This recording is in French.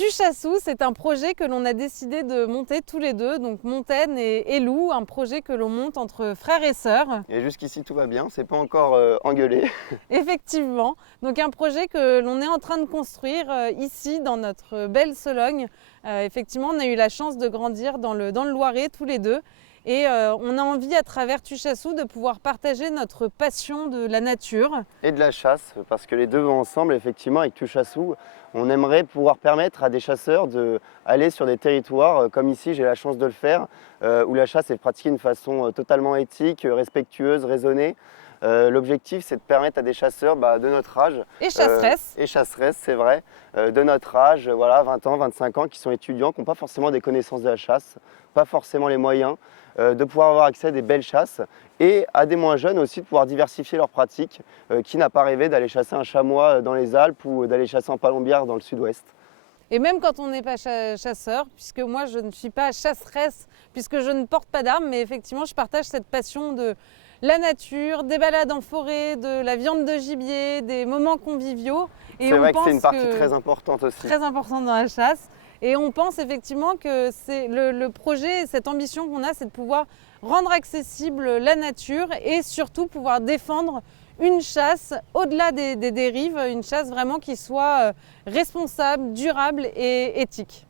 Tuchassou, c'est un projet que l'on a décidé de monter tous les deux, donc Montaine et Lou, un projet que l'on monte entre frères et sœurs. Et jusqu'ici tout va bien, c'est pas encore engueulé. Effectivement, donc un projet que l'on est en train de construire ici dans notre belle Sologne. Effectivement, on a eu la chance de grandir dans le Loiret tous les deux. Et on a envie à travers Tuchassou de pouvoir partager notre passion de la nature. Et de la chasse, parce que les deux vont ensemble, effectivement, avec Tuchassou. On aimerait pouvoir permettre à des chasseurs d'aller sur des territoires, comme ici j'ai la chance de le faire, où la chasse est pratiquée d'une façon totalement éthique, respectueuse, raisonnée. L'objectif, c'est de permettre à des chasseurs de notre âge, Et chasseresses, c'est vrai, de notre âge, voilà, 20 ans, 25 ans, qui sont étudiants, qui n'ont pas forcément des connaissances de la chasse, pas forcément les moyens, de pouvoir avoir accès à des belles chasses, et à des moins jeunes aussi de pouvoir diversifier leurs pratiques. Qui n'a pas rêvé d'aller chasser un chamois dans les Alpes ou d'aller chasser en palombière dans le sud-ouest? Et même quand on n'est pas chasseur, puisque moi je ne suis pas chasseresse, puisque je ne porte pas d'armes, mais effectivement je partage cette passion de la nature, des balades en forêt, de la viande de gibier, des moments conviviaux. C'est vrai que c'est une partie très importante aussi. Très importante dans la chasse. Et on pense effectivement que c'est le projet, cette ambition qu'on a, c'est de pouvoir rendre accessible la nature et surtout pouvoir défendre une chasse au-delà des dérives, une chasse vraiment qui soit responsable, durable et éthique.